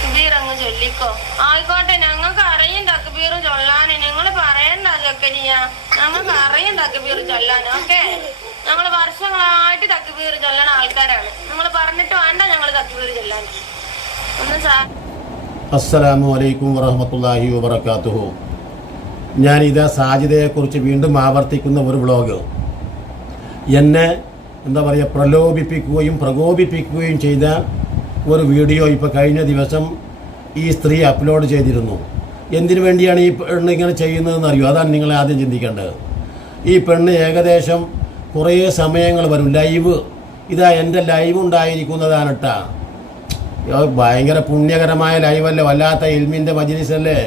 തക്ബീർ അങ്ങ് ചൊല്ലിക്കോ. ആയിക്കോട്ടെ, ഞങ്ങൾക്ക് അറിയും തക്ബീർ ചൊല്ലാന്. നിങ്ങൾ പറയണ്ട ജക്കരിയ, ഞങ്ങൾക്ക് അറിയും തക്ബീർ ചൊല്ലാൻ. ഓക്കെ, ഞങ്ങൾ വർഷങ്ങളായിട്ട് തക്ബീർ ചൊല്ലണ ആൾക്കാരാണ്. നിങ്ങൾ പറഞ്ഞിട്ട് വേണ്ട ഞങ്ങൾ തക്ബീർ ചൊല്ലാൻ. അസ്സലാമു അലൈക്കും വറഹ്മത്തുള്ളാഹി വബറകാതുഹു. ഞാനിതാ സാജിദയെക്കുറിച്ച് വീണ്ടും ആവർത്തിക്കുന്ന ഒരു വ്ളോഗ്. എന്നെ എന്താ പറയുക, പ്രലോഭിപ്പിക്കുകയും പ്രകോപിപ്പിക്കുകയും ചെയ്ത ഒരു വീഡിയോ ഇപ്പോൾ കഴിഞ്ഞ ദിവസം ഈ സ്ത്രീ അപ്ലോഡ് ചെയ്തിരുന്നു. എന്തിനു വേണ്ടിയാണ് ഈ പെണ്ണ് ഇങ്ങനെ ചെയ്യുന്നതെന്ന് അറിയോ? അതാണ് നിങ്ങൾ ആദ്യം ചിന്തിക്കേണ്ടത്. ഈ പെണ്ണ് ഏകദേശം കുറേ സമയങ്ങൾ വരും ലൈവ്. ഇതാ എൻ്റെ ലൈവ് ഉണ്ടായിരിക്കുന്നതാണ് കേട്ടാ. ഭയങ്കര പുണ്യകരമായ ലൈവല്ലേ, വല്ലാത്ത ഇൽമിൻ്റെ മജ്‌ലിസല്ലേ.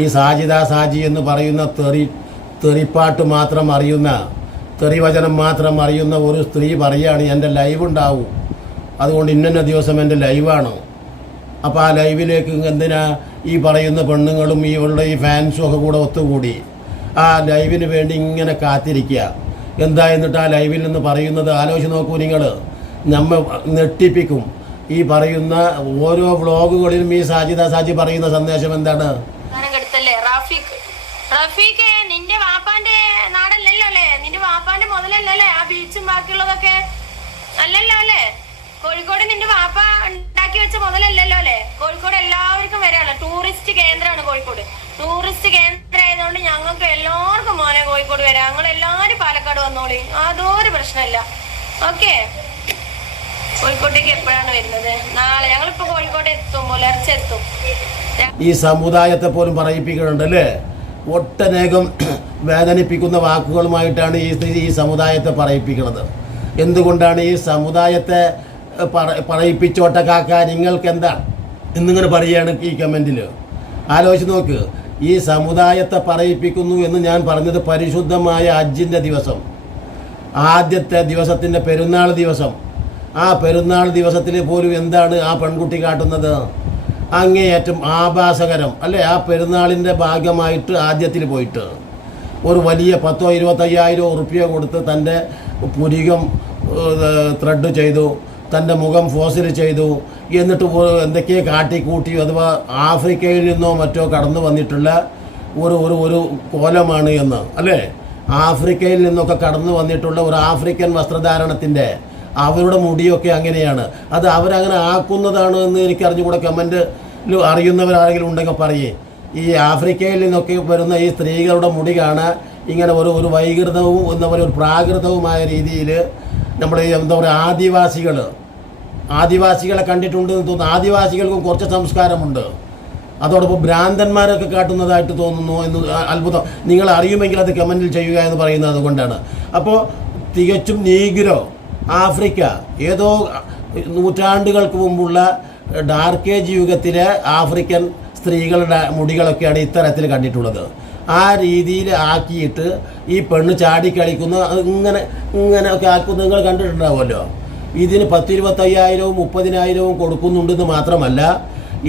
ഈ സാജി എന്ന് പറയുന്ന തെറിപ്പാട്ട് മാത്രം അറിയുന്ന, തെറിവചനം മാത്രം അറിയുന്ന ഒരു സ്ത്രീ പറയുകയാണ് എൻ്റെ ലൈവ് ഉണ്ടാവും, അതുകൊണ്ട് ഇന്ന ദിവസം എൻ്റെ ലൈവാണ്. അപ്പോൾ ആ ലൈവിലേക്ക് എന്തിനാ ഈ പറയുന്ന പെണ്ണുങ്ങളും ഇവളുടെ ഈ ഫാൻസും ഒക്കെ കൂടെ ഒത്തുകൂടി ആ ലൈവിന് വേണ്ടി ഇങ്ങനെ കാത്തിരിക്കുക. എന്താ എന്നിട്ട് ആ ലൈവിൽ നിന്ന് പറയുന്നത് ആലോചിച്ച് നോക്കൂ നിങ്ങൾ. നമ്മ നെട്ടിപ്പിക്കും. ഈ പറയുന്ന ഓരോ വ്ളോഗുകളിലും ഈ സാജി പറയുന്ന സന്ദേശം എന്താണ്? നിന്റെ വാപ്പാന്റെ നാടല്ലല്ലോ അല്ലേ, നിന്റെ വാപ്പാന്റെ മുതലല്ലേ ആ ബീച്ചും ബാക്കിയുള്ളതൊക്കെ അല്ലല്ലോ അല്ലേ. കോഴിക്കോട് നിന്റെ വാപ്പ ഉണ്ടാക്കി വെച്ച മുതലല്ലല്ലോ അല്ലേ. കോഴിക്കോട് എല്ലാവർക്കും വരാണ്, ടൂറിസ്റ്റ് കേന്ദ്രമാണ് കോഴിക്കോട്. ടൂറിസ്റ്റ് കേന്ദ്രം ആയതുകൊണ്ട് ഞങ്ങൾക്ക് എല്ലാവർക്കും മോനെ കോഴിക്കോട് വരാം. ഞങ്ങൾ എല്ലാവരും പാലക്കാട് വന്നോളി, അതൊരു പ്രശ്നമില്ല. ഓക്കെ, കോഴിക്കോട്ടേക്ക് എപ്പോഴാണ് വരുന്നത്? നാളെ. ഞങ്ങളിപ്പോ കോഴിക്കോട് എത്തും, പുലർച്ചെ എത്തും. ഈ സമുദായത്തെ പോലും പറയിപ്പിക്കുന്നുണ്ട് അല്ലേ. ഒട്ടനേകം വേദനിപ്പിക്കുന്ന വാക്കുകളുമായിട്ടാണ് ഈ സമുദായത്തെ പറയിപ്പിക്കുന്നത്. എന്തുകൊണ്ടാണ് ഈ സമുദായത്തെ പറയിപ്പിച്ചോട്ട കാക്ക നിങ്ങൾക്ക് എന്താണ് എന്നിങ്ങനെ പറയുകയാണ് ഈ കമൻറ്റിൽ. ആലോചിച്ച് നോക്ക്. ഈ സമുദായത്തെ പറയിപ്പിക്കുന്നു എന്ന് ഞാൻ പറഞ്ഞത് പരിശുദ്ധമായ ഹജ്ജിൻ്റെ ദിവസം, ആദ്യത്തെ ദിവസത്തിൻ്റെ പെരുന്നാൾ ദിവസം. ആ പെരുന്നാൾ ദിവസത്തിൽ പോലും എന്താണ് ആ പെൺകുട്ടി കാട്ടുന്നത്? അങ്ങേയറ്റം ആഭാസകരം അല്ലേ. ആ പെരുന്നാളിൻ്റെ ഭാഗമായിട്ട് ആദ്യത്തിൽ പോയിട്ട് ഒരു വലിയ 10,000-25,000 ഉറുപ്പ്യ കൊടുത്ത് തൻ്റെ പുരികം ത്രെഡ് ചെയ്തു, തൻ്റെ മുഖം ഫോസിൽ ചെയ്തു, എന്നിട്ട് എന്തൊക്കെയോ കാട്ടിക്കൂട്ടി. അഥവാ ആഫ്രിക്കയിൽ നിന്നോ മറ്റോ കടന്നു വന്നിട്ടുള്ള ഒരു കോലമാണ് എന്ന് അല്ലേ. ആഫ്രിക്കയിൽ നിന്നൊക്കെ കടന്നു വന്നിട്ടുള്ള ഒരു ആഫ്രിക്കൻ വസ്ത്രധാരണത്തിൻ്റെ അവരുടെ മുടിയൊക്കെ അങ്ങനെയാണ്. അത് അവരങ്ങനെ ആക്കുന്നതാണ് എന്ന് എനിക്കറിഞ്ഞുകൂടെ. കമൻറ്റിൽ അറിയുന്നവരാരെങ്കിലും ഉണ്ടെങ്കിൽ പറയേ. ഈ ആഫ്രിക്കയിൽ നിന്നൊക്കെ വരുന്ന ഈ സ്ത്രീകളുടെ മുടി കാണാൻ ഇങ്ങനെ ഒരു വൈകൃതവും എന്താ പറയുക, ഒരു പ്രാകൃതവുമായ രീതിയിൽ നമ്മുടെ എന്താ പറയുക ആദിവാസികളെ കണ്ടിട്ടുണ്ടെന്ന് തോന്നുന്നു. ആദിവാസികൾക്കും കുറച്ച് സംസ്കാരമുണ്ട്. അതോടൊപ്പം ഭ്രാന്തന്മാരൊക്കെ കാട്ടുന്നതായിട്ട് തോന്നുന്നു എന്ന് അത്ഭുതം. നിങ്ങൾ അറിയുമെങ്കിൽ അത് കമൻറ്റിൽ ചെയ്യുക എന്ന് പറയുന്നത് അതുകൊണ്ടാണ്. അപ്പോൾ തികച്ചും നീഗ്രോ ആഫ്രിക്ക ഏതോ നൂറ്റാണ്ടുകൾക്ക് മുമ്പുള്ള ഡാർക്ക് ഏജ് യുഗത്തിലെ ആഫ്രിക്കൻ സ്ത്രീകളുടെ മുടികളൊക്കെയാണ് ഇത്തരത്തിൽ കണ്ടിട്ടുള്ളത്. ആ രീതിയിൽ ആക്കിയിട്ട് ഈ പെണ്ണ് ചാടിക്കളിക്കുന്ന ഇങ്ങനെ ഒക്കെ ആക്കുന്നത് നിങ്ങൾ കണ്ടിട്ടുണ്ടാവുമല്ലോ. ഇതിന് 10,000-25,000 30,000 കൊടുക്കുന്നുണ്ടെന്ന് മാത്രമല്ല,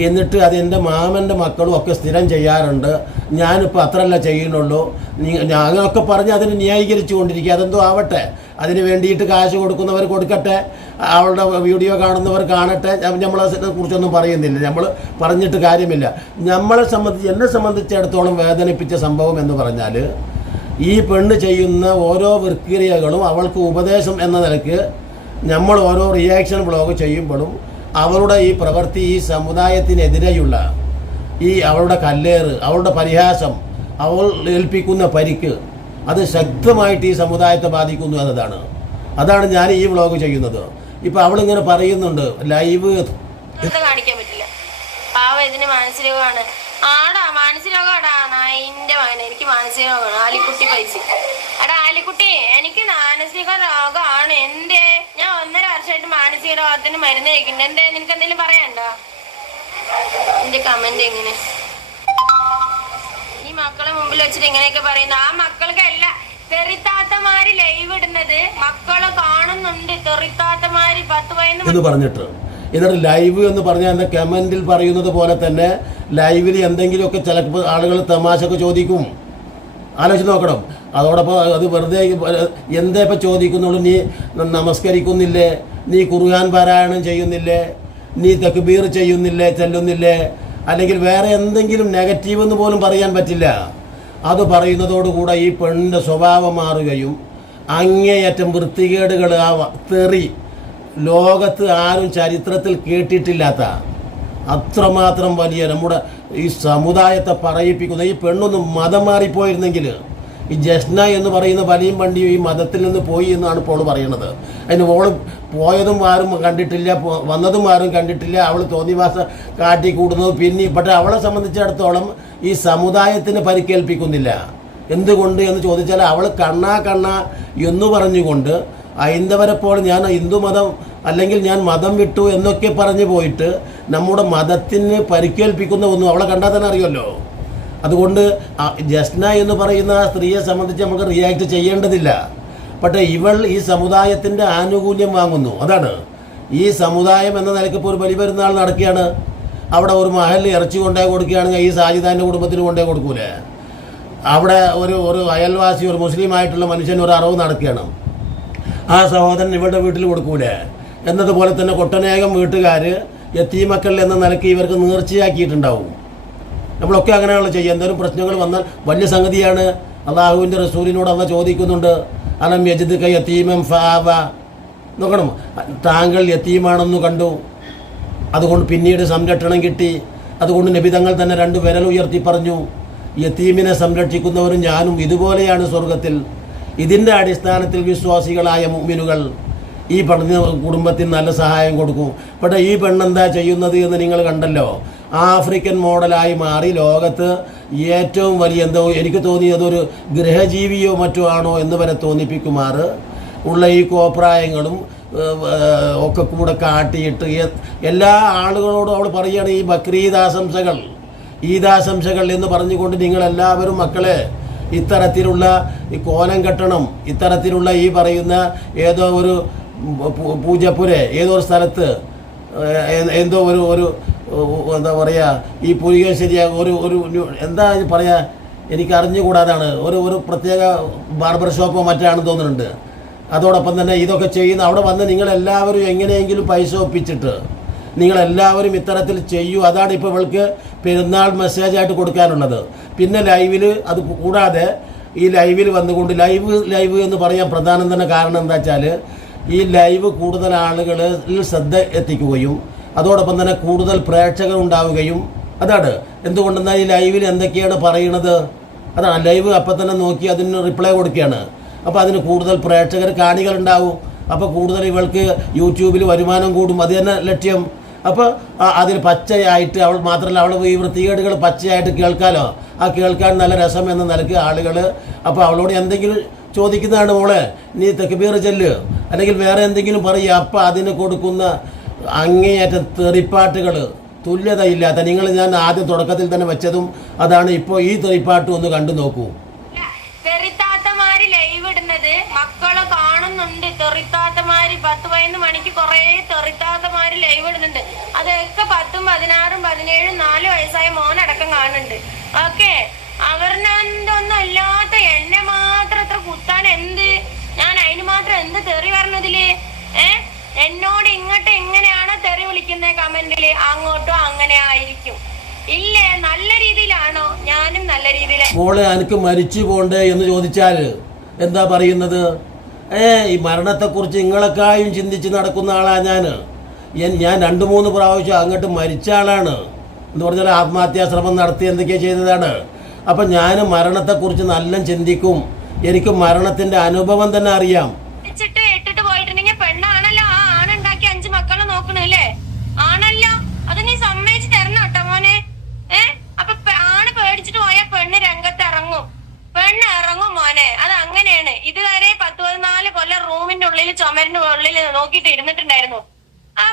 എന്നിട്ട് അതെൻ്റെ മാമൻ്റെ മക്കളും ഒക്കെ സ്ഥിരം ചെയ്യാറുണ്ട്, ഞാനിപ്പോൾ അത്രയല്ല ചെയ്യുന്നുള്ളൂ, ഞങ്ങളൊക്കെ പറഞ്ഞ് അതിന് ന്യായീകരിച്ചു കൊണ്ടിരിക്കുക. അതെന്തോ ആവട്ടെ, അതിന് വേണ്ടിയിട്ട് കാശ് കൊടുക്കുന്നവർ കൊടുക്കട്ടെ, അവളുടെ വീഡിയോ കാണുന്നവർ കാണട്ടെ. നമ്മളെ കുറിച്ചൊന്നും പറയുന്നില്ല, നമ്മൾ പറഞ്ഞിട്ട് കാര്യമില്ല. എന്നെ സംബന്ധിച്ചിടത്തോളം വേദനിപ്പിച്ച സംഭവം എന്ന് പറഞ്ഞാൽ, ഈ പെണ്ണ് ചെയ്യുന്ന ഓരോ വൃക്രിയകളും അവൾക്ക് ഉപദേശം എന്ന നിലയ്ക്ക് നമ്മൾ ഓരോ റിയാക്ഷൻ വ്ളോഗ് ചെയ്യുമ്പോഴും അവളുടെ ഈ പ്രവൃത്തി, ഈ സമുദായത്തിനെതിരെയുള്ള ഈ അവളുടെ കല്ലേറ്, അവളുടെ പരിഹാസം, അവൾ ഏൽപ്പിക്കുന്ന പരിക്ക്, അത് ശക്തമായിട്ട് ഈ സമുദായത്തെ ബാധിക്കുന്നു എന്നതാണ്. അതാണ് ഞാൻ ഈ വ്ളോഗ് ചെയ്യുന്നത്. ഇപ്പം അവളിങ്ങനെ പറയുന്നുണ്ട് ലൈവ് കാണിക്കാൻ പറ്റില്ല. പാവം, ഇതിന് മാനസികമാണ്. ആടാ മാനസികരോഗാടാ നായിന്റെ മകനെ. എനിക്ക് മാനസികരോഗമാണ്. ആലിക്കുട്ടി പൈസ. എടാ ആലിക്കുട്ടി, എനിക്ക് മാനസിക രോഗമാണ്. എന്റെ ഞാൻ 1.5 വർഷമായിട്ട് മാനസിക രോഗത്തിന് മരുന്ന് കഴിക്കുന്നുണ്ട്. എന്റെ നിനക്ക് എന്തെങ്കിലും പറയാനുണ്ടോ? എന്റെ കമന്റ് എങ്ങനെ ഈ മക്കളെ മുമ്പിൽ വെച്ചിട്ട് ഇങ്ങനെയൊക്കെ പറയുന്ന ആ മക്കൾക്കല്ല, തെറിത്താത്തമാര് ലൈവ് ഇടുന്നത് മക്കള് കാണുന്നുണ്ട്. തെറിത്താത്തമാര് 10-15 പറഞ്ഞിട്ട് എന്നിട്ട് ലൈവ് എന്ന് പറഞ്ഞാൽ എൻ്റെ കമൻറ്റിൽ പറയുന്നത് പോലെ തന്നെ ലൈവിൽ എന്തെങ്കിലുമൊക്കെ ചിലപ്പോൾ ആളുകൾ തമാശയൊക്കെ ചോദിക്കും. ആലോചിച്ച് നോക്കണം. അതോടൊപ്പം അത് വെറുതെ എന്താ ഇപ്പം ചോദിക്കുന്നുള്ളൂ? നീ നമസ്കരിക്കുന്നില്ലേ? നീ ഖുർആൻ പാരായണം ചെയ്യുന്നില്ലേ? നീ തക്ബീർ ചെയ്യുന്നില്ലേ, ചെല്ലുന്നില്ലേ, അല്ലെങ്കിൽ വേറെ എന്തെങ്കിലും നെഗറ്റീവ് എന്ന് പോലും പറയാൻ പറ്റില്ല. അത് പറയുന്നതോടുകൂടെ ഈ പെണ്ണിൻ്റെ സ്വഭാവം മാറുകയും അങ്ങേയറ്റം വൃത്തികേടുകൾ, ആ തെറി ലോകത്ത് ആരും ചരിത്രത്തിൽ കേട്ടിട്ടില്ലാത്ത അത്രമാത്രം വലിയ നമ്മുടെ ഈ സമുദായത്തെ പറയിപ്പിക്കുന്ന ഈ പെണ്ണൊന്നും മതം മാറിപ്പോയിരുന്നെങ്കിൽ ഈ ജസ്ന എന്ന് പറയുന്ന വലിയും വണ്ടിയും ഈ മതത്തിൽ നിന്ന് പോയി എന്നാണ് ഇപ്പോൾ പറയുന്നത്. അതിന് ഓൾ പോയതും ആരും കണ്ടിട്ടില്ല, വന്നതും ആരും കണ്ടിട്ടില്ല. അവൾ തോന്നിവാസം കാട്ടിക്കൂടുന്നത് പിന്നെ. പക്ഷേ അവളെ സംബന്ധിച്ചിടത്തോളം ഈ സമുദായത്തിന് പരിക്കേൽപ്പിക്കുന്നില്ല. എന്തുകൊണ്ട് എന്ന് ചോദിച്ചാൽ അവൾ കണ്ണാ എന്ന് പറഞ്ഞുകൊണ്ട് ഹൈന്ദവരെപ്പോൾ ഞാൻ ഹിന്ദുമതം അല്ലെങ്കിൽ ഞാൻ മതം വിട്ടു എന്നൊക്കെ പറഞ്ഞു പോയിട്ട് നമ്മുടെ മതത്തിന് പരിക്കേൽപ്പിക്കുന്ന ഒന്നും അവളെ കണ്ടാൽ തന്നെ അറിയുമല്ലോ. അതുകൊണ്ട് ജസ്ന എന്ന് പറയുന്ന സ്ത്രീയെ സംബന്ധിച്ച് നമുക്ക് റിയാക്ട് ചെയ്യേണ്ടതില്ല. പക്ഷേ ഇവൾ ഈ സമുദായത്തിൻ്റെ ആനുകൂല്യം വാങ്ങുന്നു. അതാണ് ഈ സമുദായം എന്ന നിലയ്ക്ക് ഇപ്പോൾ ഒരു ബലിപെരുന്നാൾ നടക്കുകയാണ്. അവിടെ ഒരു മഹലിൽ ഇറച്ചി കൊണ്ടുപോയി കൊടുക്കുകയാണെങ്കിൽ ഈ സാജിദാൻ്റെ കുടുംബത്തിന് കൊണ്ടുപോയി കൊടുക്കൂലേ? അവിടെ ഒരു അയൽവാസി, ഒരു മുസ്ലിം ആയിട്ടുള്ള മനുഷ്യൻ ഒരു അറവ് നടക്കുകയാണ്, ആ സഹോദരൻ ഇവരുടെ വീട്ടിൽ കൊടുക്കൂലേ? എന്നതുപോലെ തന്നെ കൊട്ടനേകം വീട്ടുകാർ യത്തീമക്കൾ എന്ന നിലയ്ക്ക് ഇവർക്ക് നേർച്ചയാക്കിയിട്ടുണ്ടാവും. നമ്മളൊക്കെ അങ്ങനെയുള്ള ചെയ്യുക. എന്തെങ്കിലും പ്രശ്നങ്ങൾ വന്നാൽ വലിയ സംഗതിയാണ്. അള്ളാഹുവിൻ്റെ റസൂലിനോട് അള്ളാഹ് ചോദിക്കുന്നുണ്ട്, അലം യജിദ് ക യതീമൻ ഫആവ. നോക്കണം, താങ്കൾ യത്തീമാണെന്ന് കണ്ടു, അതുകൊണ്ട് പിന്നീട് സംരക്ഷണം കിട്ടി. അതുകൊണ്ട് നബി തങ്ങൾ തന്നെ 2 വിരൽ ഉയർത്തി പറഞ്ഞു, യത്തീമിനെ സംരക്ഷിക്കുന്നവരും ഞാനും ഇതുപോലെയാണ് സ്വർഗത്തിൽ. ഇതിൻ്റെ അടിസ്ഥാനത്തിൽ വിശ്വാസികളായ മുഅ്മിനുകൾ ഈ പറഞ്ഞ കുടുംബത്തിന് നല്ല സഹായം കൊടുക്കും. പക്ഷേ ഈ പെണ്ണെന്താ ചെയ്യുന്നത് എന്ന് നിങ്ങൾ കണ്ടല്ലോ. ആഫ്രിക്കൻ മോഡലായി മാറി ലോകത്ത് ഏറ്റവും വലിയ എന്തോ എനിക്ക് തോന്നിയതൊരു ഗൃഹജീവിയോ മറ്റോ ആണോ എന്ന് വരെ തോന്നിപ്പിക്കുമാറ് ഉള്ള ഈ കോപ്രായങ്ങളും ഒക്കെ കൂടെ കാട്ടിയിട്ട് എല്ലാ ആളുകളോടും അവൾ പറയുകയാണ് ഈ ബക്രീദ് ആശംസകൾ, ഈദാശംസകൾ എന്ന് പറഞ്ഞുകൊണ്ട് നിങ്ങളെല്ലാവരും മക്കളെ ഇത്തരത്തിലുള്ള ഈ കോലം കെട്ടണം, ഇത്തരത്തിലുള്ള ഈ പറയുന്ന ഏതോ ഒരു പൂജപ്പുരെ ഏതോ ഒരു സ്ഥലത്ത് എന്തോ ഒരു എന്താ പറയുക, ഈ പുലികേശ്ശേരി ഒരു എന്താ പറയുക എനിക്ക് അറിഞ്ഞുകൂടാതാണ്, ഒരു പ്രത്യേക ബാർബർ ഷോപ്പോ മറ്റാണെന്ന് തോന്നുന്നുണ്ട്. അതോടൊപ്പം തന്നെ ഇതൊക്കെ ചെയ്യുന്ന അവിടെ വന്ന് നിങ്ങളെല്ലാവരും എങ്ങനെയെങ്കിലും പൈസ ഒപ്പിച്ചിട്ട് നിങ്ങളെല്ലാവരും ഇത്തരത്തിൽ ചെയ്യൂ. അതാണ് ഇപ്പോൾ ഇവൾക്ക് പെരുന്നാൾ മെസ്സേജായിട്ട് കൊടുക്കാനുള്ളത്. പിന്നെ ലൈവിൽ അത് കൂടാതെ ഈ ലൈവിൽ വന്നുകൊണ്ട് ലൈവ് എന്ന് പറയാൻ പ്രധാനം തന്നെ കാരണം എന്താ വെച്ചാൽ ഈ ലൈവ് കൂടുതൽ ആളുകളിൽ ശ്രദ്ധ എത്തിക്കുകയും അതോടൊപ്പം തന്നെ കൂടുതൽ പ്രേക്ഷകർ ഉണ്ടാവുകയും. അതാണ് എന്തുകൊണ്ടെന്നാൽ ഈ ലൈവിൽ എന്തൊക്കെയാണ് പറയുന്നത്, അതാണ് ലൈവ് അപ്പം തന്നെ നോക്കി അതിന് റിപ്ലൈ കൊടുക്കുകയാണ്. അപ്പോൾ അതിന് കൂടുതൽ പ്രേക്ഷകർ കാണികളുണ്ടാവും. അപ്പോൾ കൂടുതൽ ഇവൾക്ക് യൂട്യൂബിൽ വരുമാനം കൂടും. അത് തന്നെ ലക്ഷ്യം. അപ്പോൾ അതിൽ പച്ചയായിട്ട് അവൾ മാത്രമല്ല അവൾ ഈ വൃത്തികേടുകൾ പച്ചയായിട്ട് കേൾക്കാമല്ലോ, ആ കേൾക്കാൻ നല്ല രസം എന്ന നിലയ്ക്ക് ആളുകൾ. അപ്പോൾ അവളോട് എന്തെങ്കിലും ചോദിക്കുന്നതാണ്, മോളെ നീ തക്ബീർ ചെല്ല് അല്ലെങ്കിൽ വേറെ എന്തെങ്കിലും പറയുക. അപ്പം അതിന് കൊടുക്കുന്ന അങ്ങേയറ്റം തെറിപ്പാട്ടുകൾ തുല്യതയില്ലാത്ത ഞാൻ ആദ്യം തുടക്കത്തിൽ തന്നെ വെച്ചതും അതാണ്. ഇപ്പോൾ ഈ തെറിപ്പാട്ടും ഒന്ന് കണ്ടു നോക്കൂ. തെറിത്താത്തമാര് ലൈവ് ഇടുന്നത് മക്കളെ കാണുന്നുണ്ട്. തെറിത്താത്തമാര് 10-11 മണിക്ക് കുറെ തെറിത്താത്തമാര് ലൈവ് ഇടുന്നുണ്ട്. അതൊക്കെ 10, 16, 17, 4 വയസ്സായ മോനടക്കം കാണുന്നുണ്ട്. ഓക്കെ, അവരിനെന്തൊന്നും ഇല്ലാത്ത എന്നെ മാത്രം എത്ര കുത്താൻ എന്ത്, ഞാൻ അതിന് മാത്രം എന്ത് തെറി പറഞ്ഞതില്? എന്നോട് ഇങ്ങോട്ട് എങ്ങനെയാണ് തെറി വിളിക്കുന്നത് കമന്റില്, അങ്ങോട്ടും അങ്ങനെ ആയിരിക്കും. ഇല്ലേ, നല്ല രീതിയിലാണോ? ഞാനും നല്ല രീതിയിലാണ്. മോളെ എനിക്ക് മരിച്ചു പോണ്ടേ എന്ന് ചോദിച്ചാൽ എന്താ പറയുന്നത്? ഈ മരണത്തെക്കുറിച്ച് നിങ്ങളെക്കായും ചിന്തിച്ച് നടക്കുന്ന ആളാണ് ഞാൻ 2-3 പ്രാവശ്യം അങ്ങോട്ട് മരിച്ച ആളാണ്. എന്ന് പറഞ്ഞാൽ ആത്മഹത്യാശ്രമം നടത്തി എന്തൊക്കെയാണ് ചെയ്തതാണ്. അപ്പം ഞാൻ മരണത്തെക്കുറിച്ച് നല്ല ചിന്തിക്കും. എനിക്ക് മരണത്തിൻ്റെ അനുഭവം തന്നെ അറിയാം. ഇട്ടിട്ട് പോയിട്ടുണ്ടെങ്കിൽ പെണ്ണാണല്ലോ, ആ ആണുണ്ടാക്കി 5 മക്കളെ നോക്കണല്ലേ, ആണല്ലോ. അത് നീ സമ്മതിച്ച് തരണം കേട്ടോ മോനെ. അപ്പൊ ആണ് പേടിച്ചിട്ട് പോയാ പെണ്ണ് രംഗത്ത് ഇറങ്ങും, പെണ്ണ് ഇറങ്ങും മോനെ. അത് അങ്ങനെയാണ്. ഇതുവരെ 10-14 കൊല്ലം റൂമിന്റെ ഉള്ളിൽ ചുമരിന്റെ ഉള്ളിൽ നോക്കിയിട്ട് ഇരുന്നിട്ടുണ്ടായിരുന്നു. ആ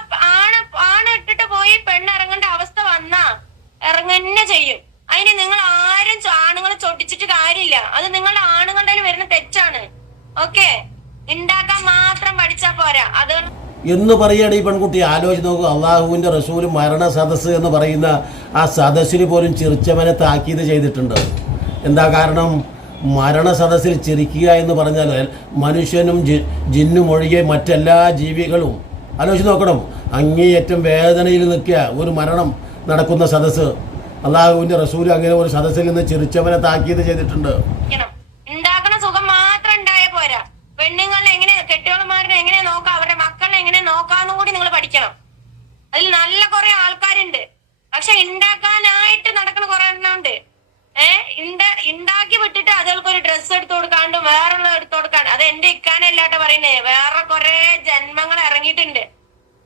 ആണ് ഇട്ടിട്ട് പോയി പെണ്ണ് ഇറങ്ങേണ്ട അവസ്ഥ വന്നാ ഇറങ്ങന്നെ ചെയ്യും. അതിന് നിങ്ങൾ ആരും ആണുങ്ങളെ ചൊട്ടിച്ചിട്ട് കാര്യമില്ല. അത് നിങ്ങളുടെ ആണുങ്ങളുടെ വരുന്ന തെറ്റാണ്. ഓക്കെ, ഉണ്ടാക്കാൻ മാത്രം പഠിച്ചാ പോരാ. അത് എന്ന് പറയുകയാണ് ഈ പെൺകുട്ടി. ആലോചിച്ച് നോക്കുക, അള്ളാഹുവിൻ്റെ റസൂൽ മരണ സദസ്സ് എന്ന് പറയുന്ന ആ സദസ്സിന് പോലും ചിരിച്ചവനെ താക്കീത് ചെയ്തിട്ടുണ്ട്. എന്താ കാരണം? മരണ സദസ്സിൽ ചിരിക്കുക എന്ന് പറഞ്ഞാൽ മനുഷ്യനും ജിന്നും ഒഴികെ മറ്റെല്ലാ ജീവികളും ആലോചിച്ച് നോക്കണം. അങ്ങേയറ്റം വേദനയിൽ നിൽക്കുക, ഒരു മരണം നടക്കുന്ന സദസ്സ്. അള്ളാഹുവിൻ്റെ റസൂൽ അങ്ങനെ ഒരു സദസ്സിൽ നിന്ന് ചിരിച്ചവനെ താക്കീത് ചെയ്തിട്ടുണ്ട്. ഉണ്ടാക്കണ സുഖം മാത്രം ഉണ്ടായ പോരാ, പെണ്ണുങ്ങളെ എങ്ങനെ, കെട്ടിയോളമാരെ എങ്ങനെ നോക്കാം, അവരുടെ മക്കളെ എങ്ങനെ നോക്കാന്നും കൂടി നിങ്ങൾ പഠിക്കണം. അതിൽ നല്ല കുറെ ആൾക്കാരുണ്ട്, പക്ഷെ ഉണ്ടാക്കാനായിട്ട് നടക്കുന്ന കുറെ എണ്ണമുണ്ട്. ഉണ്ടാക്കി വിട്ടിട്ട് അതുകൾക്ക് ഒരു ഡ്രസ്സ് എടുത്തു കൊടുക്കാണ്ട് വേറുള്ള എടുത്തു കൊടുക്കാണ്ട്. അത് എന്റെ ഇക്കാനല്ലാട്ടോ പറയുന്നേ, വേറെ കുറെ ജന്മങ്ങൾ ഇറങ്ങിയിട്ടുണ്ട്.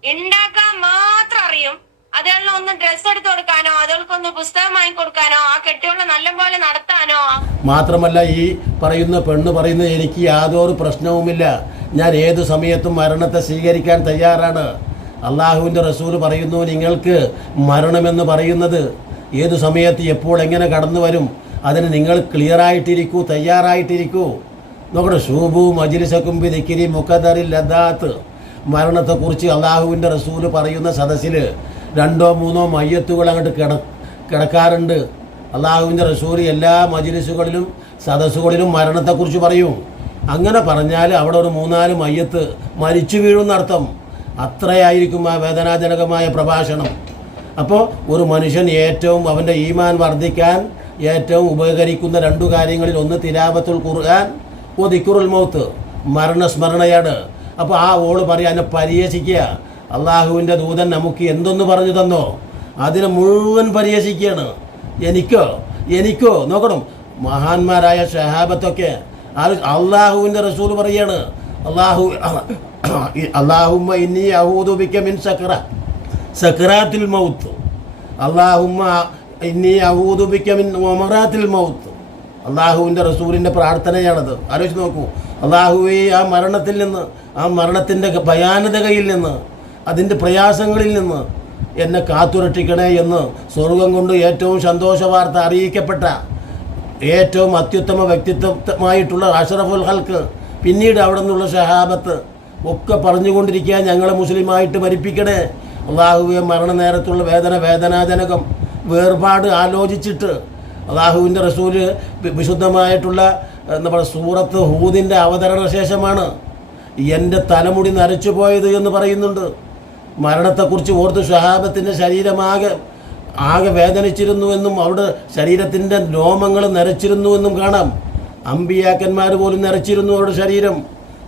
ഉണ്ടാക്കാൻ മാത്രം അറിയും, അതുകളിൽ ഒന്ന് ഡ്രസ്സ് എടുത്തു കൊടുക്കാനോ അതുകൾക്കൊന്ന് പുസ്തകം വാങ്ങിക്കൊടുക്കാനോ ആ കെട്ടിയുള്ള നല്ലപോലെ നടത്താനോ. മാത്രമല്ല ഈ പറയുന്ന പെണ്ണ് പറയുന്നത് എനിക്ക് യാതൊരു പ്രശ്നവുമില്ല, ഞാൻ ഏതു സമയത്തും മരണത്തെ സ്വീകരിക്കാൻ തയ്യാറാണ്. അള്ളാഹുവിൻ്റെ റസൂൽ പറയുന്നു, നിങ്ങൾക്ക് മരണമെന്ന് പറയുന്നത് ഏതു സമയത്ത് എപ്പോൾ എങ്ങനെ കടന്നു വരും, അതിന് നിങ്ങൾ ക്ലിയറായിട്ടിരിക്കൂ, തയ്യാറായിട്ടിരിക്കൂ. നോക്കട്ടെ, ഷൂബു മജ്ലിസക്കും ബിദിക്രി മുഖദറിൽ ലദാത്ത്. മരണത്തെക്കുറിച്ച് അള്ളാഹുവിൻ്റെ റസൂൽ പറയുന്ന സദസ്സിൽ 2-3 മയ്യത്തുകൾ അങ്ങോട്ട് കിടക്കാറുണ്ട്. അള്ളാഹുവിൻ്റെ റസൂൽ എല്ലാ മജ്ലിസുകളിലും സദസ്സുകളിലും മരണത്തെക്കുറിച്ച് പറയും. അങ്ങനെ പറഞ്ഞാൽ അവിടെ ഒരു 3-4 മയ്യത്ത് മരിച്ചു വീഴുന്നർത്ഥം. അത്രയായിരിക്കും ആ വേദനാജനകമായ പ്രഭാഷണം. അപ്പോൾ ഒരു മനുഷ്യൻ ഏറ്റവും അവൻ്റെ ഈമാൻ വർദ്ധിക്കാൻ ഏറ്റവും ഉപകരിക്കുന്ന 2 കാര്യങ്ങളിൽ ഒന്ന് തിലാവത്തുൽ ഖുർആൻ, ദിക്റുൽ മൗത്ത്, മരണസ്മരണയാണ്. അപ്പോൾ ആ ഓള് പറയാൻ എന്നെ പരിഹസിക്കുക. അള്ളാഹുവിൻ്റെ ദൂതൻ നമുക്ക് എന്തൊന്ന് പറഞ്ഞു തന്നോ അതിനെ മുഴുവൻ പരിഹസിക്കുകയാണ്. എനിക്കോ നോക്കണം, മഹാന്മാരായ ഷഹാബത്തൊക്കെ അള്ളാഹുവിൻ്റെ റസൂൽ പറയാണ്, അള്ളാഹുമ്മ ഇന്നി അഊദു ബിക മിൻ സക്റാത്തിൽ മൗത്ത്, അള്ളാഹുമ്മ ഇന്നി അഊദു ബിക മിൻ വമറാത്തിൽ മൗത്ത്. അള്ളാഹുവിൻ്റെ റസൂലിൻ്റെ പ്രാർത്ഥനയാണത്. ആലോചിച്ച് നോക്കൂ, അള്ളാഹുവേ ആ മരണത്തിൽ നിന്ന്, ആ മരണത്തിൻ്റെ ഭയാനതയിൽ നിന്ന്, അതിൻ്റെ പ്രയാസങ്ങളിൽ നിന്ന് എന്നെ കാത്തുരക്ഷിക്കണേ എന്ന് സ്വർഗം കൊണ്ട് ഏറ്റവും സന്തോഷ വാർത്ത അറിയിക്കപ്പെട്ട ഏറ്റവും അത്യുത്തമ വ്യക്തിത്വമായിട്ടുള്ള അഷ്റഫുൽ ഖൽക്ക്, പിന്നീട് അവിടെ നിന്നുള്ള ഷഹാബത്ത് ഒക്കെ പറഞ്ഞുകൊണ്ടിരിക്കുക, ഞങ്ങളെ മുസ്ലിമായിട്ട് മരിപ്പിക്കണേ. അള്ളാഹുവെ മരണനേരത്തുള്ള വേദനാജനകം വേർപാട് ആലോചിച്ചിട്ട് അള്ളാഹുവിൻ്റെ റസൂല് വിശുദ്ധമായിട്ടുള്ള എന്താ പറയുക സൂറത്ത് ഹൂദിൻ്റെ അവതരണ ശേഷമാണ് എൻ്റെ തലമുടി നരച്ചു പോയത് എന്ന് പറയുന്നുണ്ട്. മരണത്തെക്കുറിച്ച് ഓർത്ത് ഷഹാബത്തിൻ്റെ ആകെ വേദനിച്ചിരുന്നുവെന്നും അവിടെ ശരീരത്തിൻ്റെ രോമങ്ങൾ നരച്ചിരുന്നുവെന്നും കാണാം. അമ്പിയാക്കന്മാർ പോലും നരച്ചിരുന്നു അവരുടെ ശരീരം.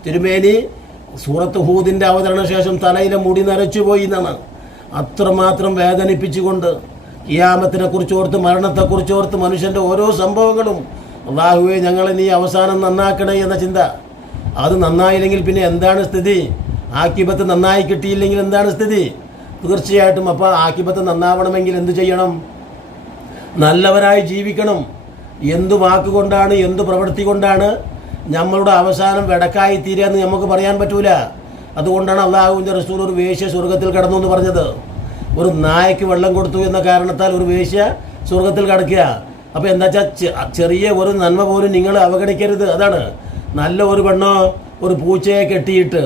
തിരുമേനി സൂറത്ത് ഹൂദിൻ്റെ അവതരണ ശേഷം തലയിലെ മുടി നരച്ചുപോയി എന്നാണ്. അത്രമാത്രം വേദനിപ്പിച്ചുകൊണ്ട് ഖിയാമത്തിനെ കുറിച്ചോർത്ത്, മരണത്തെക്കുറിച്ചോർത്ത് മനുഷ്യൻ്റെ ഓരോ സംഭവങ്ങളും അല്ലാഹുവേ ഞങ്ങളെ നീ അവസാനം നന്നാക്കണേ എന്ന ചിന്ത. അത് നന്നായില്ലെങ്കിൽ പിന്നെ എന്താണ് സ്ഥിതി? ആക്കിബത്ത് നന്നായി കിട്ടിയില്ലെങ്കിൽ എന്താണ് സ്ഥിതി? തീർച്ചയായിട്ടും അപ്പോൾ ആക്കിബത്ത് നന്നാവണമെങ്കിൽ എന്തു ചെയ്യണം? നല്ലവരായി ജീവിക്കണം. എന്തു വാക്കുകൊണ്ടാണ്, എന്തു പ്രവൃത്തി കൊണ്ടാണ് നമ്മളുടെ അവസാനം വെടക്കായി തീരുക എന്ന് നമുക്ക് പറയാൻ പറ്റൂല. അതുകൊണ്ടാണ് അള്ളാഹുവിൻ്റെ റസൂൽ ഒരു വേശ്യ സ്വർഗത്തിൽ കടന്നു എന്ന് പറഞ്ഞത്. ഒരു നായക്ക് വെള്ളം കൊടുത്തു എന്ന കാരണത്താൽ ഒരു വേശ്യ സ്വർഗത്തിൽ കടക്കുക. അപ്പോൾ എന്താ വെച്ചാൽ ചെറിയ ഒരു നന്മ പോലും നിങ്ങൾ അവഗണിക്കരുത്. അതാണ് നല്ല ഒരു പെണ്ണോ ഒരു പൂച്ചയെ കെട്ടിയിട്ട്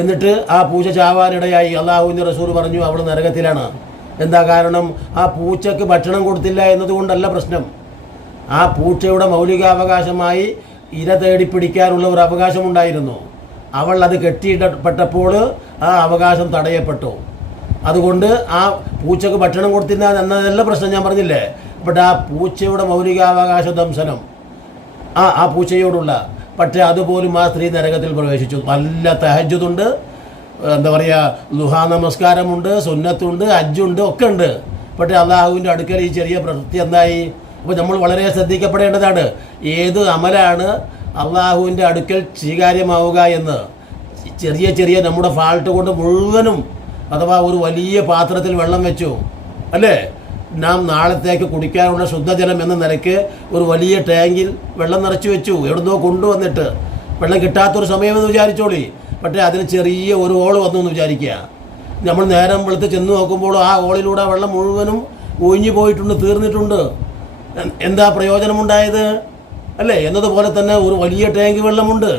എന്നിട്ട് ആ പൂച്ച ചാവാനിടയായി അള്ളാഹുവിൻ്റെ റസൂൽ പറഞ്ഞു അവൾ നരകത്തിലാണ്. എന്താ കാരണം? ആ പൂച്ചക്ക് ഭക്ഷണം കൊടുത്തില്ല എന്നതുകൊണ്ടല്ല പ്രശ്നം. ആ പൂച്ചയുടെ മൗലികാവകാശമായി ഇര തേടി പിടിക്കാനുള്ള ഒരു അവകാശമുണ്ടായിരുന്നു. അവൾ അത് കെട്ടിയിടപ്പെട്ടപ്പോൾ ആ അവകാശം തടയപ്പെട്ടു. അതുകൊണ്ട് ആ പൂച്ചക്ക് ഭക്ഷണം കൊടുത്തില്ല എന്നതല്ല പ്രശ്നം, ഞാൻ പറഞ്ഞില്ലേ. ബട്ട് ആ പൂച്ചയുടെ മൗലികാവകാശ ദംശനം ആ പൂച്ചയോടുള്ള, പക്ഷേ അതുപോലും ആ സ്ത്രീ നരകത്തിൽ പ്രവേശിച്ചു. നല്ല തഹജ്ജുദുണ്ട്, എന്താ പറയുക, ദുഹാ നമസ്കാരമുണ്ട്, സുന്നത്തുണ്ട്, ഹജ്ജുണ്ട്, ഒക്കെ ഉണ്ട്. പക്ഷേ അള്ളാഹുവിൻ്റെ അടുക്കൽ ഈ ചെറിയ പ്രവൃത്തി എന്തായി? അപ്പോൾ നമ്മൾ വളരെ ശ്രദ്ധിക്കപ്പെടേണ്ടതാണ്. ഏത് അമലാണ് അള്ളാഹുവിൻ്റെ അടുക്കൽ സ്വീകാര്യമാവുക എന്ന്. ചെറിയ നമ്മുടെ ഫാൾട്ട് കൊണ്ട് മുഴുവനും, അഥവാ ഒരു വലിയ പാത്രത്തിൽ വെള്ളം വെച്ചു അല്ലേ, നാം നാളത്തേക്ക് കുടിക്കാനുള്ള ശുദ്ധജലം എന്ന നിലയ്ക്ക് ഒരു വലിയ ടാങ്കിൽ വെള്ളം നിറച്ചു വെച്ചു, എവിടുന്നോ കൊണ്ടുവന്നിട്ട്. വെള്ളം കിട്ടാത്തൊരു സമയമെന്ന് വിചാരിച്ചോളി. പക്ഷേ അതിന് ചെറിയ ഒരു ഓള് വന്നു എന്ന് വിചാരിക്കുക. നമ്മൾ നേരം വെളുത്ത് ചെന്ന് നോക്കുമ്പോൾ ആ ഓളിലൂടെ വെള്ളം മുഴുവനും ഒഴിഞ്ഞു പോയിട്ടുണ്ട്, തീർന്നിട്ടുണ്ട്. എന്താ പ്രയോജനമുണ്ടായത് അല്ലേ? എന്നതുപോലെ തന്നെ ഒരു വലിയ ടാങ്ക് വെള്ളമുണ്ട്,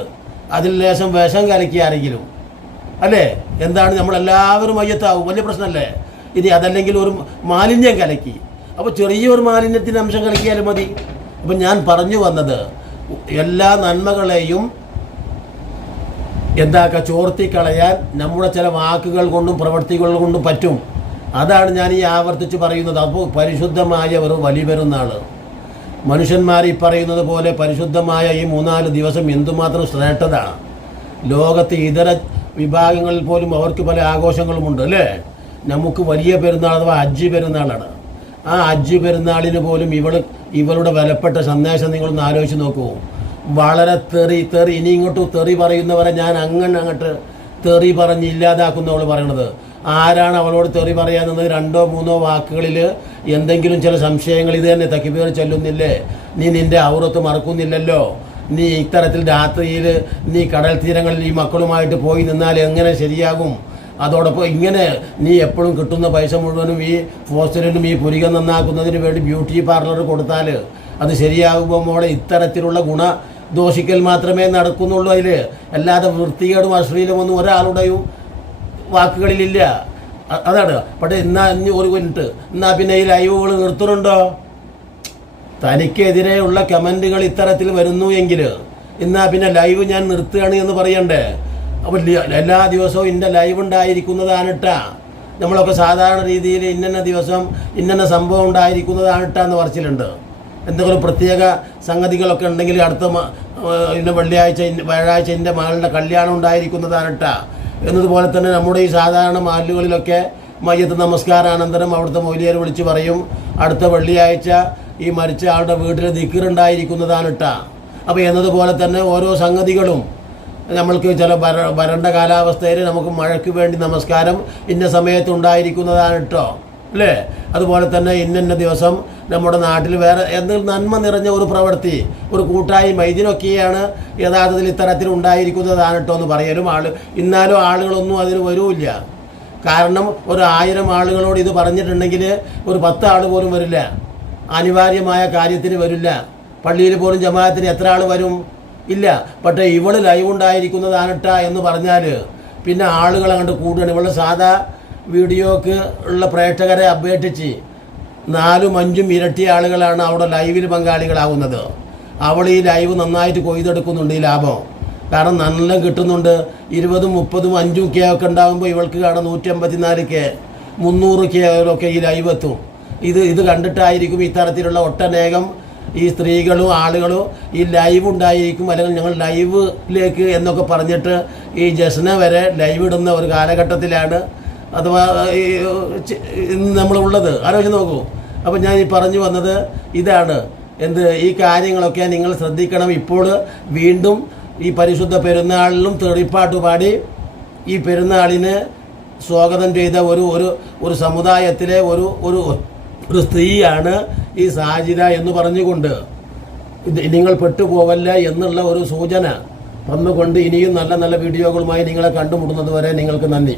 അതിൽ ലേശം വിഷം കലക്കി ആരെങ്കിലും അല്ലേ, എന്താണ്, നമ്മളെല്ലാവരും മയ്യത്താവും, വലിയ പ്രശ്നമല്ലേ? ഇനി അതല്ലെങ്കിൽ ഒരു മാലിന്യം കലക്കി, അപ്പോൾ ചെറിയൊരു മാലിന്യത്തിൻ്റെ അംശം കലക്കിയാലും മതി. അപ്പം ഞാൻ പറഞ്ഞു വന്നത്, എല്ലാ നന്മകളെയും എന്താക്കുക, ചോർത്തിക്കളയാൻ നമ്മുടെ ചില വാക്കുകൾ കൊണ്ടും പ്രവൃത്തികൾ കൊണ്ടും പറ്റും. അതാണ് ഞാൻ ഈ ആവർത്തിച്ച് പറയുന്നത്. അപ്പോൾ പരിശുദ്ധമായ ഒരു വലിവരുന്നാൾ, മനുഷ്യന്മാർ ഈ പറയുന്നത് പോലെ പരിശുദ്ധമായ ഈ 3-4 ദിവസം എന്തുമാത്രം ശ്രേഷ്ഠതാണ്. ലോകത്തെ ഇതര വിഭാഗങ്ങളിൽ പോലും അവർക്ക് പല ആഘോഷങ്ങളുമുണ്ട് അല്ലേ. നമുക്ക് വലിയ പെരുന്നാൾ അഥവാ ഹജ്ജ് പെരുന്നാളാണ്. ആ ഹജ്ജ് പെരുന്നാളിന് പോലും ഇവളുടെ വിലപ്പെട്ട സന്ദേശം നിങ്ങളൊന്ന് ആലോചിച്ച് നോക്കൂ. വളരെ തെറി ഇനി ഇങ്ങോട്ട് തെറി പറയുന്നവരെ ഞാൻ അങ്ങോട്ട് തെറി പറഞ്ഞ് ഇല്ലാതാക്കുന്നവൾ പറയണത്. ആരാണ് അവളോട് തെറി പറയാമെന്നത് 2-3 വാക്കുകളിൽ എന്തെങ്കിലും ചില സംശയങ്ങൾ ഇത് തന്നെ തക്ബീർ ചൊല്ലുന്നില്ലേ, നീ നിന്റെ ഔറത്ത് മറക്കുന്നില്ലല്ലോ, നീ ഇത്തരത്തിൽ രാത്രിയിൽ നീ കടൽ തീരങ്ങളിൽ ഈ മക്കളുമായിട്ട് പോയി നിന്നാൽ എങ്ങനെ ശരിയാകും, അതോടൊപ്പം ഇങ്ങനെ നീ എപ്പോഴും കിട്ടുന്ന പൈസ മുഴുവനും ഈ ഫോസ്റ്ററിനും ഈ പുരികം നന്നാക്കുന്നതിന് വേണ്ടി ബ്യൂട്ടി പാർലർ കൊടുത്താൽ അത് ശരിയാകുമ്പോൾ മോളെ ഇത്തരത്തിലുള്ള ഗുണദോഷിക്കൽ മാത്രമേ നടക്കുന്നുള്ളൂ. അതിൽ അല്ലാതെ വൃത്തികേടും അശ്ലീലമൊന്നും ഒരാളുടെയും വാക്കുകളിലില്ല. അതാണ്. പക്ഷേ ഒരു മിനിറ്റ് എന്നാ പിന്നെ ഈ ലൈവുകൾ നിർത്തുന്നുണ്ടോ? തനിക്കെതിരെയുള്ള കമൻറ്റുകൾ ഇത്തരത്തിൽ വരുന്നു എങ്കിൽ എന്നാ പിന്നെ ലൈവ് ഞാൻ നിർത്തുകയാണ് എന്ന് പറയണ്ടേ? അപ്പോൾ എല്ലാ ദിവസവും ഇന്ന ലൈവ് ഉണ്ടായിരിക്കുന്നതാണിട്ടാ. നമ്മളൊക്കെ സാധാരണ രീതിയിൽ ഇന്ന ദിവസം ഇന്ന സംഭവം ഉണ്ടായിരിക്കുന്നതാണിട്ടാന്ന് പറച്ചിലുണ്ട്. എന്തെങ്കിലും പ്രത്യേക സംഗതികളൊക്കെ ഉണ്ടെങ്കിൽ അടുത്ത ഇന്ന വ്യാഴാഴ്ച എൻ്റെ മകളുടെ കല്യാണം ഉണ്ടായിരിക്കുന്നതാണിട്ടാ എന്നതുപോലെ തന്നെ നമ്മുടെ ഈ സാധാരണ മാലുകളിലൊക്കെ മയ്യത്ത് നമസ്കാരാനന്തരം അവിടുത്തെ മൗലിയർ വിളിച്ച് പറയും അടുത്ത വെള്ളിയാഴ്ച ഈ മരിച്ച ആളുടെ വീട്ടിൽ ദിക്റുണ്ടായിരിക്കുന്നതാണിട്ടാ. അപ്പോൾ എന്നതുപോലെ തന്നെ ഓരോ സംഗതികളും നമ്മൾക്ക് ചില വരണ്ട കാലാവസ്ഥയിൽ നമുക്ക് മഴയ്ക്ക് വേണ്ടി നമസ്കാരം ഇന്ന സമയത്ത് ഉണ്ടായിരിക്കുന്നതാണ് കേട്ടോ അല്ലേ. അതുപോലെ തന്നെ ഇന്ന ദിവസം നമ്മുടെ നാട്ടിൽ വേറെ എന്തെങ്കിലും നന്മ നിറഞ്ഞ ഒരു പ്രവൃത്തി, ഒരു കൂട്ടായ്മ, ഇതിനൊക്കെയാണ് യഥാർത്ഥത്തിൽ ഇത്തരത്തിൽ ഉണ്ടായിരിക്കുന്നതാണ് കേട്ടോ എന്ന് പറയലും ഇന്നാലും ആളുകളൊന്നും അതിന് വരൂല്ല. കാരണം ഒരു 1000 ആളുകളോട് ഇത് പറഞ്ഞിട്ടുണ്ടെങ്കിൽ ഒരു 10 ആൾ പോലും വരില്ല. അനിവാര്യമായ കാര്യത്തിന് വരില്ല. പള്ളിയിൽ പോലും ജമാഅത്തിന് എത്ര ആൾ വരും? ഇല്ല. പക്ഷേ ഇവൾ ലൈവ് ഉണ്ടായിരിക്കുന്നതാണിട്ട എന്ന് പറഞ്ഞാൽ പിന്നെ ആളുകൾ അങ്ങോട്ട് കൂടുകയാണ്. ഇവളുടെ സാധാ വീഡിയോക്ക് ഉള്ള പ്രേക്ഷകരെ അപേക്ഷിച്ച് 4-5 ഇരട്ടി ആളുകളാണ് അവിടെ ലൈവിൽ പങ്കാളികളാവുന്നത്. അവൾ ഈ ലൈവ് നന്നായിട്ട് കൊയ്തെടുക്കുന്നുണ്ട് ഈ ലാഭം. കാരണം നല്ല കിട്ടുന്നുണ്ട്. 20, 30, 5 കെ ഒക്കെ ഉണ്ടാകുമ്പോൾ ഇവൾക്ക് കാണാൻ 154K, 300K ഒക്കെ ഈ ലൈവ് എത്തും. ഇത് കണ്ടിട്ടായിരിക്കും ഇത്തരത്തിലുള്ള ഒട്ടനേകം ഈ സ്ത്രീകളും ആളുകളും ഈ ലൈവ് ഉണ്ടായിരിക്കും. അല്ലെങ്കിൽ ഞങ്ങൾ ലൈവിലേക്ക് എന്നൊക്കെ പറഞ്ഞിട്ട് ഈ ജസ്ന വരെ ലൈവ് ഇടുന്ന ഒരു കാലഘട്ടത്തിലാണ് അഥവാ നമ്മളുള്ളത്. ആലോചിച്ച് നോക്കൂ. അപ്പോൾ ഞാൻ ഈ പറഞ്ഞു വന്നത് ഇതാണ്. ഈ കാര്യങ്ങളൊക്കെ നിങ്ങൾ ശ്രദ്ധിക്കണം. ഇപ്പോൾ വീണ്ടും ഈ പരിശുദ്ധ പെരുന്നാളിലും തെളിപ്പാട്ട് പാടി ഈ പെരുന്നാളിന് സ്വാഗതം ചെയ്ത ഒരു സമുദായത്തിലെ ഒരു സ്ത്രീയാണ് ഈ സാജിദ എന്ന് പറഞ്ഞുകൊണ്ട് നിങ്ങൾ പെട്ടുപോവല്ല എന്നുള്ള ഒരു സൂചന തന്നുകൊണ്ട് ഇനിയും നല്ല നല്ല വീഡിയോകളുമായി നിങ്ങളെ കണ്ടുമുട്ടുന്നത് വരെ നിങ്ങൾക്ക് നന്ദി.